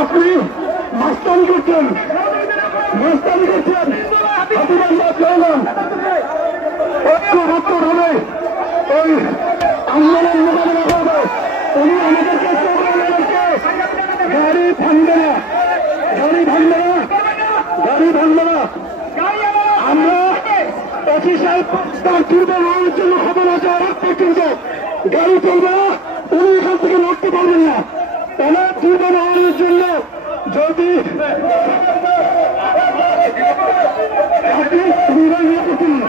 আপনি মাস্তানি করছেন ঐক্যবদ্ধ হলে ওই আন্দোলন মোকাবেলা করবে। উনি আমাদেরকে গাড়ি ভাঙবে না। আমরা এসি সাহেব তার দুর্বল হওয়ার জন্য খবর আছে আগ পর্যন্ত গাড়ি চলবে না। উনি এখান থেকে লড়তে পারবেন না। ওনার দুর্বল হওয়ার জন্য যদি আপনি নির্বাহী করতেন না